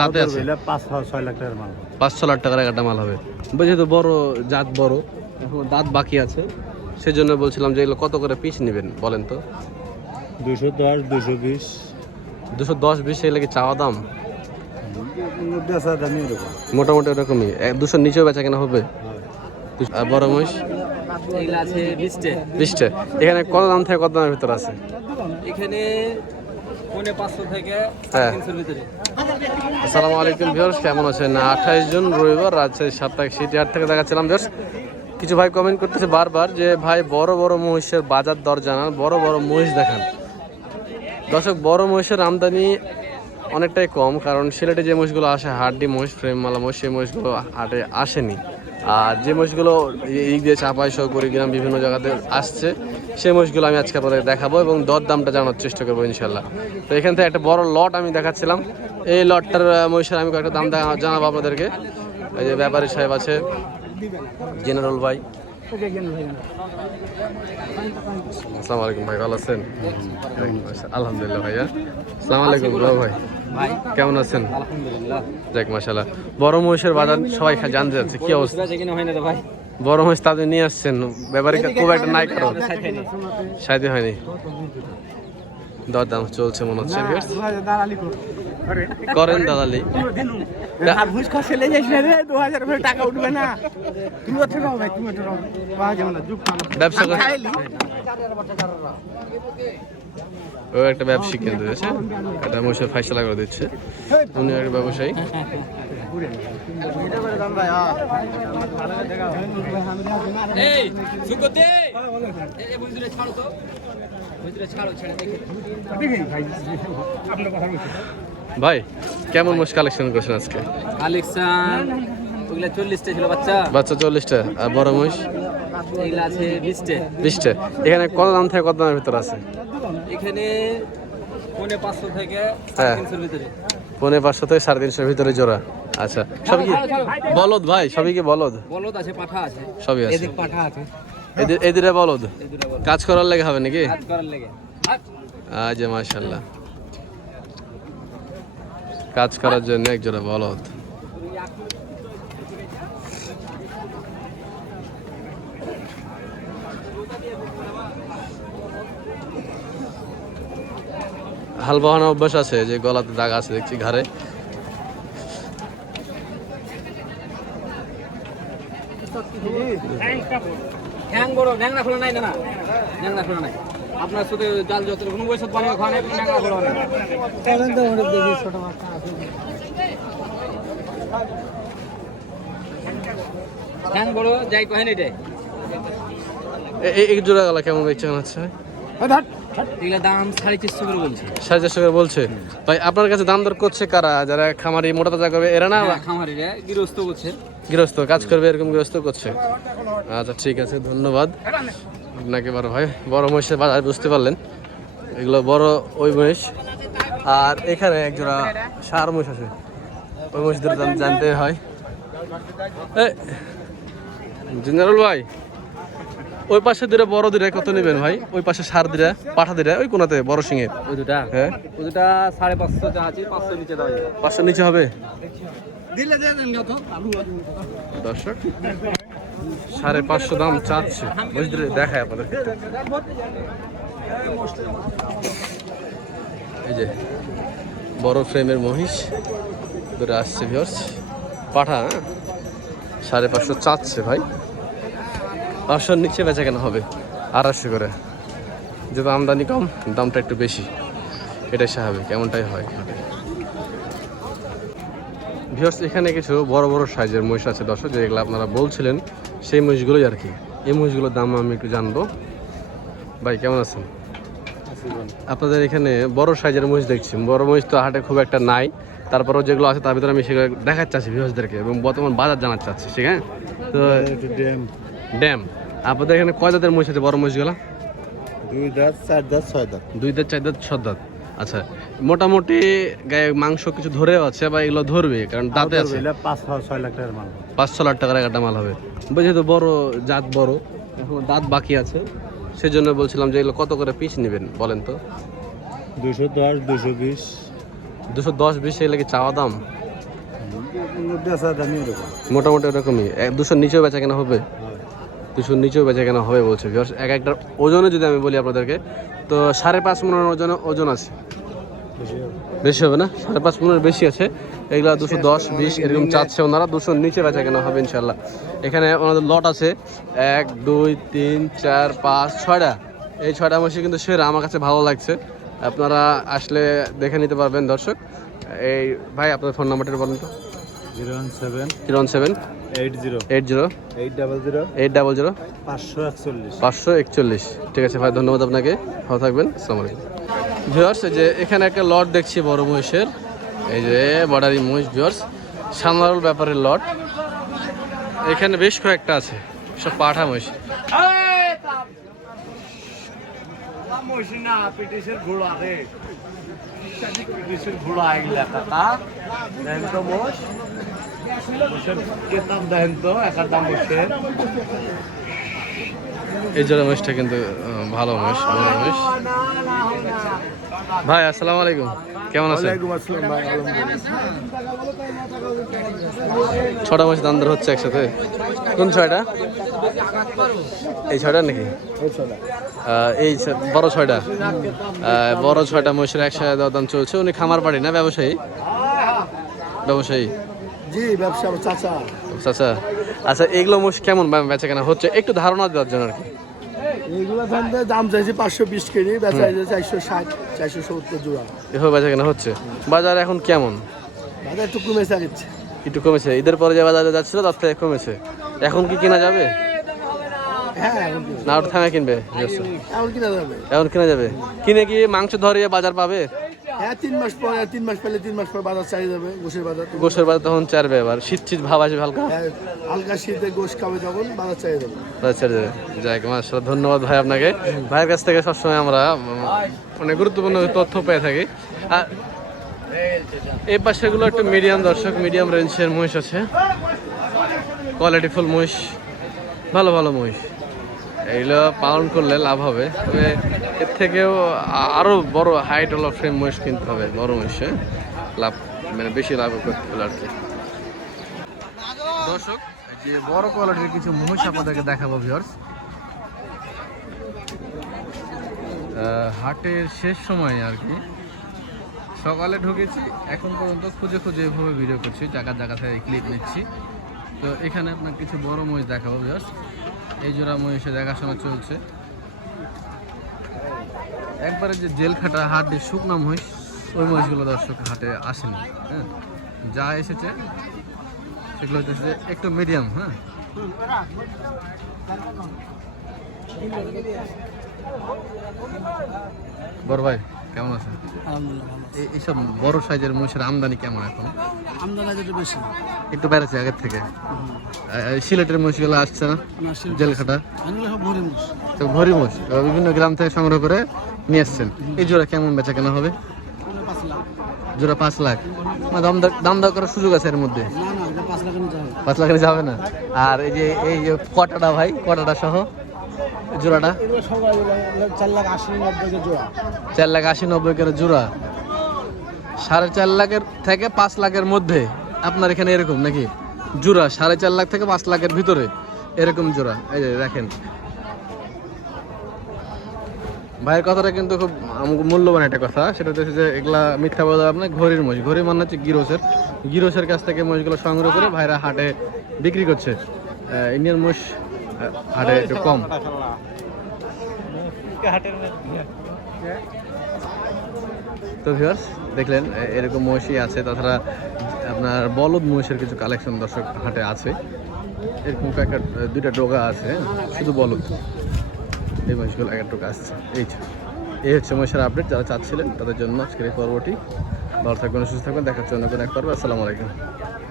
দাঁতে আছে 5-6 লাখ টাকার মাল, 5-6 লাখ টাকার একটা মাল হবে। যেহেতু বড় জাত, বড় এখন দাঁত বাকি আছে, সেজন্য বলছিলাম যে এগুলো কত করে পিস নেবেন বলেন তো? 210, 220, 210-20 এগুলো কি চাওয়া দাম? বেচা দামি এরকম। মোটামুটি এরকমই, 200 নিচেও বেচা কেনা হবে। আর বড় মহিষ এগুলা আছে 20টা। এখানে কত দাম থেকে কত দামের ভিতর আছে? এখানে 500 থেকে হ্যাঁ। 300 ভিতরে। আসসালামু আলাইকুম ভিউয়ার্স, কেমন আছেন? 28 জুন রবিবার, রাজশাহী সাপ্তাহিক সিটি হাট থেকে দেখাচ্ছিলাম ভিউয়ার্স। কিছু ভাই কমেন্ট করতেছে বারবার যে ভাই বড় বড় মহিষের বাজার দর জানান, বড় বড় মহিষ দেখান। দর্শক, বড় মহিষের আমদানি অনেকটাই কম, কারণ সিলেটে যে মহিষগুলো আসে হাড্ডি মহিষ, ফ্রেমওয়ালা মহিষ, সেই মহিষগুলো হাটে আসেনি। আর যে মহিষগুলো এই দিয়ে চাপাই সহ কুড়িগ্রাম বিভিন্ন জায়গাতে আসছে, সেই মহিষগুলো আমি আজকে আপনাদের দেখাবো এবং দর দামটা জানার চেষ্টা করবো ইনশাল্লাহ। তো এখান থেকে একটা বড় লট আমি দেখাচ্ছিলাম, এই লটটার মহিষের আমি কয়েকটা দাম জানাবো আপনাদেরকে। এই যে ব্যাপারী সাহেব আছে, জেনারেল ভাই। আসসালামু আলাইকুম ভাই, ভালো আছেন? আলহামদুলিল্লাহ ভাইয়া। আসসালামু আলাইকুম ভাই, কেমন আছেন? আলহামদুলিল্লাহ। যাক মাশাআল্লাহ। বড় মহিষের বাজার সবাই জানতে যাচ্ছে কি অবস্থা। বেচা কিনা হয় না রে ভাই। বড় মহিষ তাদের নিয়ে আসছেন, ব্যাপারে খুব একটা নাই, কারণ সাইতে হয়নি। দর দাম চলছে মনে হচ্ছে। করেন দালালি, ব্যবসা করে ও একটা ব্যবসায়ী কিন্তু দিয়েছে, একটা মহিষের ফাইসলা করে দিচ্ছে, উনি একটা ব্যবসায়ী। এই সুগতে এই বুঝরে ছাড়ো তো, বুঝরে ছাড়ো, ছেড়ে দেখি ভাই কেমন মহিষ কালেকশন করছেন আজকে? কালেকশন ওগুলা 40টা ছিল বাচ্চা, বাচ্চা 40টা, আর বড় মহিষ এগুলা আছে 20টা। 20টা। এখানে কত দাম থেকে কত দামের ভিতর আছে? এখানে 500 থেকে হ্যাঁ। 300 ভিতরে। 550 থেকে 350 ভিতরে জোড়া। আচ্ছা, সবই কি বলদ ভাই? সবই কি বলদ? বলদ আছে, পাঠা আছে, সবই আছে। এদিক পাঠা আছে, এদিকে বলদ। এই দুটো বলদ কাজ করার লেগে হবে নাকি? কাজ করার লাগে। আজ মাশাআল্লাহ, কাজ করার জন্য এক জোড়া বলদ। হাল বহানো অভ্যাস আছে, যে গলাতে দাগ আছে দেখছি, ঘাড়ে। ঠ্যাং বড়, ন্যাংরা খোলা নাই, না না ন্যাংরা খোলা নাই। আপনার সাথে জাল যত কোনো বয়স বানিয়ে খাওয়া নাই, ন্যাংরা খোলা নাই। ঠ্যাং বড় যাই কহেন এটাই। এই জোড়া গলা কেমন বেচা কেনা হচ্ছে? এগুলা দাম 450 করে বলছে। 450 করে বলছে ভাই। আপনার কাছে দাম দর করছে কারা? যারা খামারি মোটা তাজা করবে এরা না? খামারিরা গৃহস্থ করছে, গৃহস্থ কাজ করবে, এরকম গৃহস্থ করছে। আচ্ছা ঠিক আছে, ধন্যবাদ আপনাকে বড় ভাই। বড় মহিষের বাজার বুঝতে পারলেন, এগুলো বড় ওই মহিষ। আর এখানে একজোড়া সার মহিষ আছে, ওই মহিষদের দাম জানতে হয়। জেনারেল ভাই, ওই পাশে দিলে বড় দিলে কত নেবেন ভাই? ওই পাশে সার দিলে, পাঠা দিলে, ওই কোনাতে বড় সিংহের ওই দুটা। হ্যাঁ, ওই দুটা 550 চা আছে, 500 নিচে দেওয়া যাবে। 500 নিচে হবে দিলে দিয়ে দেন কত? দর্শক। 550 দাম চাচ্ছে, বুঝতে দেখায় আপনাদের। এই যে বড় ফ্রেমের মহিষ ধরে আসছে ভিউয়ার্স, পাঠা। 550 চাচ্ছে ভাই, 500 নিচে বেচা কেন হবে 250 করে। যেহেতু আমদানি কম, দামটা একটু বেশি, এটাই স্বাভাবিক, এমনটাই হয়। ভিউয়ার্স, এখানে কিছু বড় বড় সাইজের মহিষ আছে দর্শক, যেগুলো আপনারা বলছিলেন, সেই মহিষগুলোই আর কি। এই মহিষগুলোর দাম আমি একটু জানবো। ভাই কেমন আছেন? আপনাদের এখানে বড় সাইজের মহিষ দেখছি, বড় মহিষ তো হাটে খুব একটা নাই, তারপরেও যেগুলো আছে তার ভিতরে আমি সেগুলো দেখাতে চাচ্ছি ভিউয়ার্সদেরকে এবং বর্তমান বাজার জানাতে চাচ্ছি, ঠিক আছে? তো ড্যাম আপনাদের এখানে কয় দাঁতের মহিষ আছে বড় মহিষগুলো? 2 দাঁত, 4 দাঁত, 6 দাঁত। 2 দাঁত, 4 দাঁত, 6 দাঁত। আচ্ছা, মোটামুটি গায়ে মাংস কিছু ধরেও আছে বা এগুলো ধরবে, কারণ দাঁতে আছে। 5-6 লাখ টাকার মাল, 5-6 লাখ টাকার একটা মাল হবে। যেহেতু বড় জাত, বড় এখন দাঁত বাকি আছে, সেজন্য বলছিলাম যে এগুলো কত করে পিস নেবেন বলেন তো? 210, 220, 210-20 এগুলো কি চাওয়া দাম? বেচা দামি এরকম। মোটামুটি এরকমই 200 নিচেও বেচা কেনা হবে, 200 নিচেও বেচা কেনা হবে বলছে ভিউয়ার্স। এক একটার ওজনে যদি আমি বলি আপনাদেরকে, তো 5.5 মনের ওজন আছে, বেশি হবে না? 5.5 মনের বেশি আছে। এগুলা 210, 20 এরকম চাচ্ছে ওনারা, 200 নিচে বেচা কেনা হবে ইনশাল্লাহ। এখানে ওনাদের লট আছে 1, 2, 3, 4, 5, 6টা। এই 6টা মহিষ কিন্তু সেরা, আমার কাছে ভালো লাগছে। আপনারা আসলে দেখে নিতে পারবেন দর্শক। এই ভাই আপনার ফোন নাম্বারটা বলুন তো। 017 017 80 80 800 800 541। 541। ঠিক আছে ভাই, ধন্যবাদ আপনাকে, ভালো থাকবেন, আসসালামু আলাইকুম। ভিউয়ার্স, এই যে এখানে একটা লট দেখছি বড় মহিষের, এই যে বর্ডারি মহিষ ভিউয়ার্স, সামলারুল ব্যাপারের লট। এখানে বেশ কয়েকটা আছে, সব পাঠা মহিষ। এই জোড়া মহিষটা কিন্তু ভালো মহিষ, বড় মহিষ। ভাই আসসালামু আলাইকুম, কেমন আছেন? ছটা মহিষ দাম দর হচ্ছে একসাথে। কোন ছয়টা? এই ছয়টা নাকি? এই বড় ছয়টা, বড় 6টা মহিষের একসাথে দাম চলছে। উনি খামার বাড়ি না ব্যবসায়ী? ব্যবসায়ী, জি ব্যবসা চাচা। আচ্ছা আচ্ছা। এগুলো মহিষ কেমন বেচা কেনা হচ্ছে একটু ধারণা দেওয়ার জন্য আর কি। এইগুলো দাম চাইছে 520 কেজি, বেচা হয়েছে 460 470 জোড়া। এভাবে বেচা কেনা হচ্ছে। বাজার এখন কেমন? বাজার একটু কমেছে আগেছে, একটু কমেছে, ঈদের পরে যে বাজারে যাচ্ছিল তার থেকে কমেছে। এখন কি কেনা যাবে হ্যাঁ না ওটা থামে কিনবে? এখন কিনা যাবে। এখন কিনা যাবে, কিনে কি মাংস ধরিয়ে বাজার পাবে? হ্যাঁ 3 মাস পর, 3 মাস পেলে 3 মাস পর বাজার চাই যাবে, গোশের বাজার। গোশের বাজার তখন চারবে, আবার শীত শীত ভাব আসবে হালকা, হালকা শীতে গোশ খাবে তখন বাজার চাই যাবে, বাজার ছেড়ে যাবে। যাই হোক, মাশাআল্লাহ, ধন্যবাদ ভাই আপনাকে। ভাইয়ের কাছ থেকে সবসময় আমরা অনেক গুরুত্বপূর্ণ তথ্য পেয়ে থাকি। আর এই পাশেগুলো একটু মিডিয়াম দর্শক, মিডিয়াম রেঞ্জের মহিষ আছে, কোয়ালিটিফুল মহিষ, ভালো ভালো মহিষ। এইগুলো পালন করলে লাভ হবে, তবে এর থেকেও আরও বড় হাইট হলো ফ্রেম মহিষ কিনতে হবে, বড় মহিষে লাভ, মানে বেশি লাভ করতে হলে আর কি। দর্শক, যে বড় কোয়ালিটির কিছু মহিষ আপনাদেরকে দেখাবো ভিউয়ার্স। হাটের শেষ সময় আর কি, সকালে ঢুকেছি, এখন পর্যন্ত খুঁজে খুঁজে এভাবে ভিডিও করছি, জায়গা জায়গা থেকে ক্লিপ নিচ্ছি। তো এখানে আপনার কিছু বড় মহিষ দেখাবো ভিউয়ার্স। এই জোড়া মহিষে দেখাশোনা চলছে। একবারে যে জেলখাটা হাটে শুকনো মহিষ, ওই মহিষগুলো দর্শক হাটে আসেনি। হ্যাঁ, যা এসেছে সেগুলো হচ্ছে একটু মিডিয়াম। হ্যাঁ, বড় ভাই কেমন আছেন? এইসব বড় সাইজের মহিষের আমদানি কেমন এখন? আমদানি যেটা বেশি, একটু বেড়েছে আগের থেকে। সিলেটের মহিষগুলো আসছে না জেলখাটা? তো ভরি মহিষ বিভিন্ন গ্রাম থেকে সংগ্রহ করে নিয়ে আসছেন। এই জোড়া কেমন বেচা কেনা হবে? জোড়া 5 লাখ। দাম দর করার সুযোগ আছে এর মধ্যে? 5 লাখ যাবে না। আর এই যে কটাটা ভাই, কটাটা সহ জোড়াটা? 4,80,90 করে জোড়া। 4.5 লাখের থেকে 5 লাখের মধ্যে আপনার এখানে এরকম নাকি জোড়া? 4.5 লাখ থেকে 5 লাখের ভিতরে এরকম জোড়া। এই যে দেখেন ভাইয়ের কথাটা কিন্তু খুব মূল্যবান একটা কথা। সেটা হচ্ছে যে এগুলা মিথ্যা বলা আপনার ঘড়ির মহিষ, ঘড়ি মানে হচ্ছে গিরোসের কাছ থেকে মহিষগুলো সংগ্রহ করে ভাইরা হাটে বিক্রি করছে। ইন্ডিয়ান মহিষ হাটে একটু কম। তো ভিউয়ার্স দেখলেন এরকম মহিষই আছে, তাছাড়া আপনার বলদ মহিষের কিছু কালেকশন দর্শক হাটে আছে। এরকম কয়েকটা 2টা ডোগা আছে, শুধু বলদ। এই মহিষগুলো একটা ডোগা আসছে। এই হচ্ছে মহিষের আপডেট। যারা চাচ্ছিলেন তাদের জন্য আজকের এই পর্বটি। ভালো থাকবেন, সুস্থ থাকবেন, দেখার জন্য এক পর্ব। আসসালামু আলাইকুম।